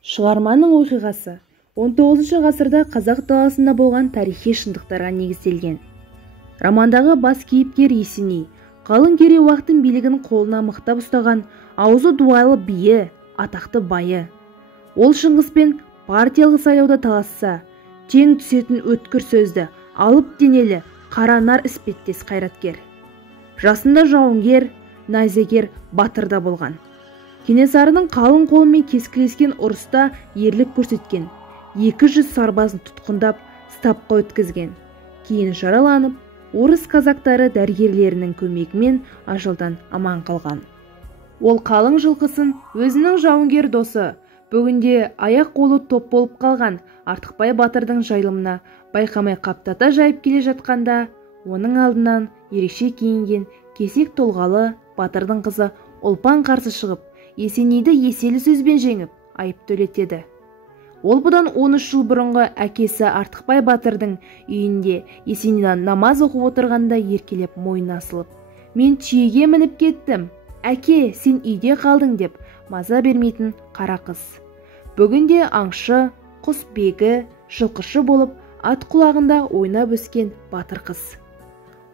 Шығарманың оқиғасы 19 ғасырда қазақ даласында болған тарихи шындықтарға негізделген. Романдағы бас кейіпкер Есеней, қалың керей-уақтың билігін қолына мықтап ұстаған аузы дуалы биі, атақты байы. Ол Шыңғыспен партиялық сайлауда таласса, тең түсетін өткір сөзді, алып денелі, қаранар іспеттес қайраткер. Жасында жауынгер, найзагер, батыр да болған. Кенесарының қалың қолымен кескілескен ұрыста ерлік көрсеткен, 200 сарбазын тұтқындап, стапқа өткізген. Кейін жараланып, орыс казактары дәрігерлерінің көмегімен ажалдан аман қалған. Ол қалың жылқысын өзінің жауынгер досы, бүгінде аяқ-қолы топ болып қалған Артықбай батырдың жайылымына байқамай қаптата жайып келе жатқанда, оның алдынан ерекше киінген кесек толғалы батырдың қызы Ұлпан қарсы шығып, Есенейді еселі сөзбен жеңіп, айып төлетеді. Ол бұдан 13 жыл бұрынғы әкесі Артықбай батырдың үйінде Есенейден намаз оқып отырғанда еркелеп мойнына асылып, «Мен түйеге мініп кеттім, әке, сен үйде қалдың» деп маза бермейтін қара қыз. Бүгінде аңшы, құсбегі, жылқышы болып, ат құлағында ойнап өскен батыр қыз.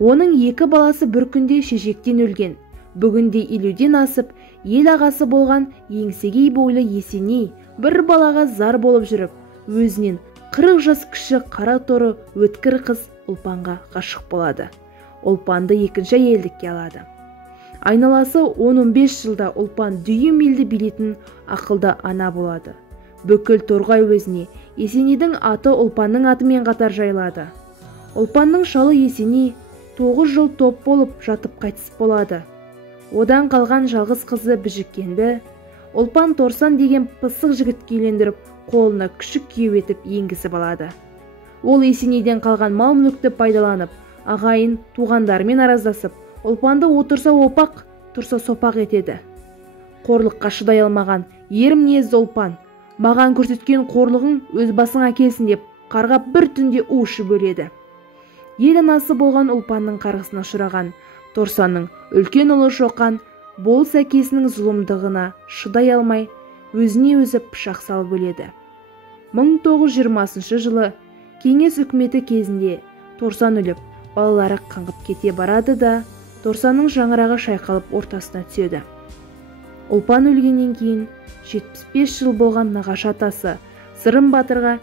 Оның 2 баласы бір күнде шешектен өлген. Бүгінде 50-ден асып, ел ағасы болған еңсегей бойлы Есеней бір балаға зар болып жүріп, өзінен 40 жас кіші қара торы өткір қыз Ұлпанға ғашық болады. Ұлпанды екінші әйелдікке алады. Айналасы 10-15 жылда Ұлпан дүйім елді билетін ақылды ана болады. Бүкіл Торғай өзіне Есенейдің аты Ұлпанның атымен қатар жайлады. Ұлпанның шалы Есеней 9 жыл топ болып жатып қайтыс болады. Одан қалған жалғыз қызы Біжікенді Ұлпан Торсан деген пысық жігітке үйлендіріп, қолына күшік күйеу етіп енгізіп алады. Ол Есенейден қалған мал-мүлікті пайдаланып, ағайын туғандарымен араздасып, Ұлпанды отырса опақ, тұрса сопақ етеді. Қорлыққа шыдай алмаған ер мінезді Ұлпан, маған көрсеткен қорлығың өз басыңа келсін деп, қарғап бір түнде у-шу бөледі. Ел анасы болған Ұлпанның қарғысына ұшыраған Торсанның үлкен ұлы Шоқан болыс әкесінің зұлымдығына шыдай алмай, өзіне өзі пышақ салып өледі. 1920 жылы кеңес үкіметі кезінде Торсан өліп, балалары қаңғып кете барады да, Торсанның жаңырағы шайқалып ортасына түседі. Ұлпан өлгеннен кейін 75 жыл болған нағашы атасы Сырым батырға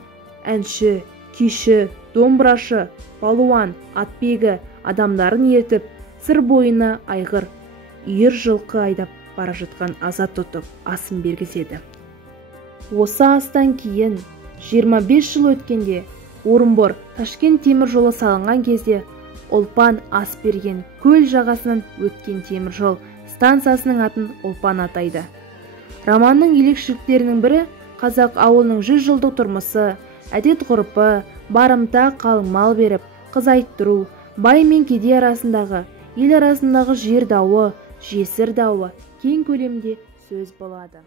әнші, күйші, домбырашы, палуан, атбегі адамдарын ертіп, сыр бойына айғыр, үйір жылқы айдап бара жатқан азат тұтып асын бергізеді. Осы астан кейін 25 жыл өткенде Орынбор Ташкент темір жолы салынған кезде Ұлпан ас берген көл жағасынан өткен темір жол станциясының атын Ұлпан атайды. Романның ерекшеліктерінің бірі қазақ ауылының 100 жылдық тұрмысы, әдет-ғұрпы, барымта қалың мал беріп, қыз айттыру, бай мен кедей арасындағы, ел арасындағы жер дауы, жесір дауы кең көлемде сөз болады.